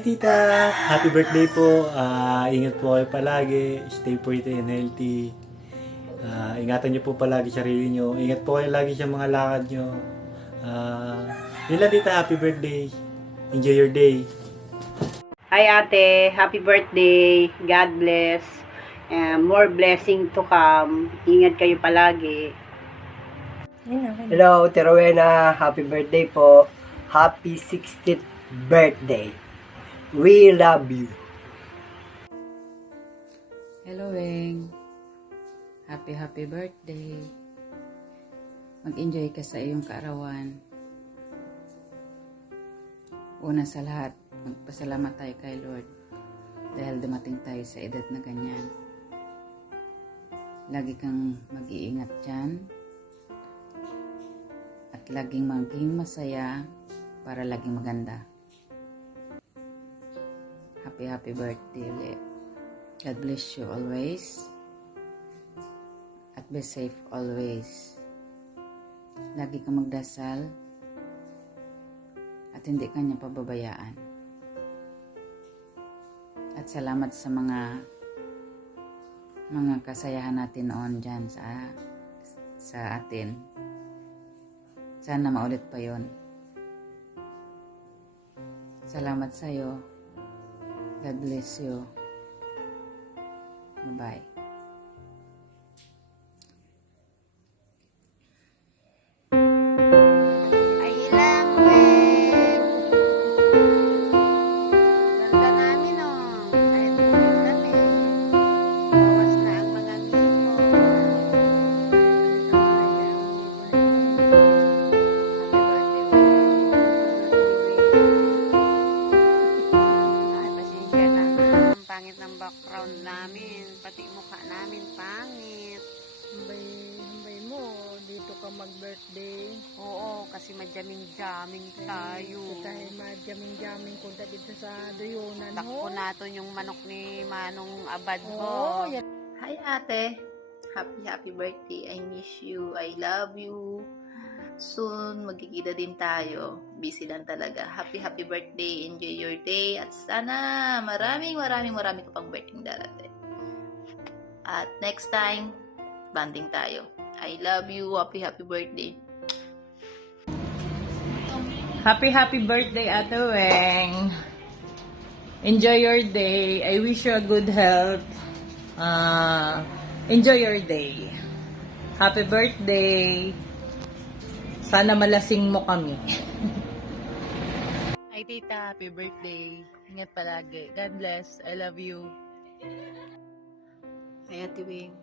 Hi tita! Happy birthday po. Ingat po kayo palagi. Stay pretty and healthy. Ingatan niyo po palagi sarili niyo. Ingat po kayo lagi sa mga lakad niyo. Yun lang tita, happy birthday. Enjoy your day. Hi ate, happy birthday. God bless. And more blessing to come. Ingat kayo palagi. Hello, Terowena. Happy birthday po. Happy 60th birthday. We love you. Hello, Weng. Happy birthday. Mag-enjoy ka sa iyong kaarawan. Una sa lahat, magpasalamat tayo kay Lord dahil dumating tayo sa edad na ganyan. Lagi kang mag-iingat dyan at laging maging masaya para laging maganda. Happy birthday ulit. God bless you always. At be safe always. Lagi kang magdasal. At hindi ka niya pababayaan. At salamat sa mga kasayahan natin noon dyan sa atin. Sana maulit pa yon. Salamat sa iyo. God bless you. Bye-bye. Ay lang, Weng. Ganda namin, oh. Kahit bumit kami. Bawas na ang mga ngipon. Happy birthday, Weng. Ay, pasensya na. Ang pangit ng background namin. Pati mukha namin pangit. Hambay mo, dito ka mag-birthday. Oo, kasi madjaming-jaming tayo. Kasi madjaming-jaming kunta dito sa Doyonan Takpo mo. natin yung manok ni Manong Abad Oo, mo. yan. Hi ate, happy birthday. I miss you, I love you. Soon magkikita din tayo. Busy lang talaga. Happy birthday. Enjoy your day. At sana maraming ka pang birthday darating. At next time, banding tayo. I love you. Happy birthday. Happy birthday, Ate Weng. Enjoy your day. I wish you a good health. Enjoy your day. Happy birthday. Sana malasing mo kami. Hi tita, happy birthday. Ingat palagi. God bless. I love you. Hi Ate Wing.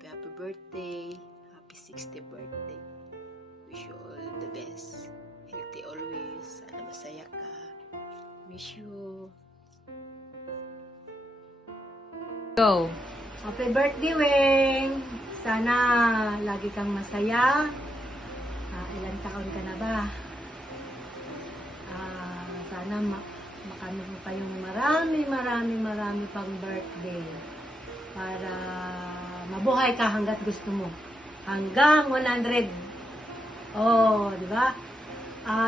Happy birthday. Happy 60th birthday. Wish you all the best. Healthy always. Sana masaya ka. Miss you. Go. Happy birthday, Weng! Sana lagi kang masaya. Ilang taon ka na ba? Sana makamit mo pa yung marami pang birthday para mabuhay ka hanggat gusto mo. Hanggang 100. Oh, di ba?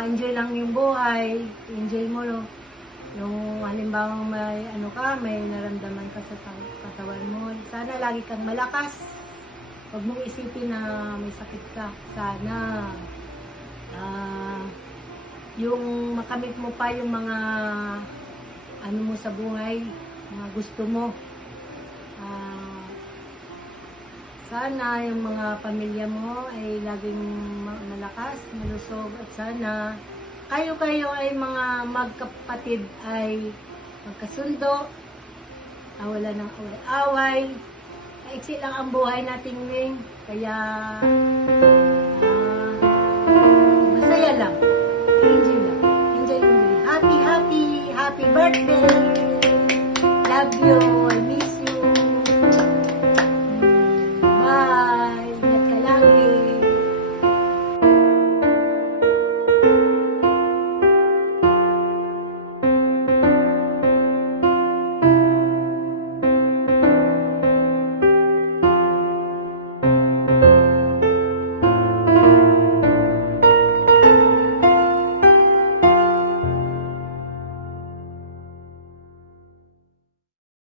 Enjoy lang yung buhay. Enjoy mo yung halimbawa may naramdaman ka sa katawan mo. Sana lagi kang malakas. Huwag mong isipin na may sakit ka. Sana yung makamit mo pa yung mga mo sa buhay, mga gusto mo. Sana yung mga pamilya mo ay laging malakas, malusog, at sana kayo ay mga magkapatid ay magkasundo, wala ng away-away. Maiksi lang ang buhay natin, Weng. Kaya masaya lang. Enjoy lang. Enjoy yung day. Happy birthday! Love you!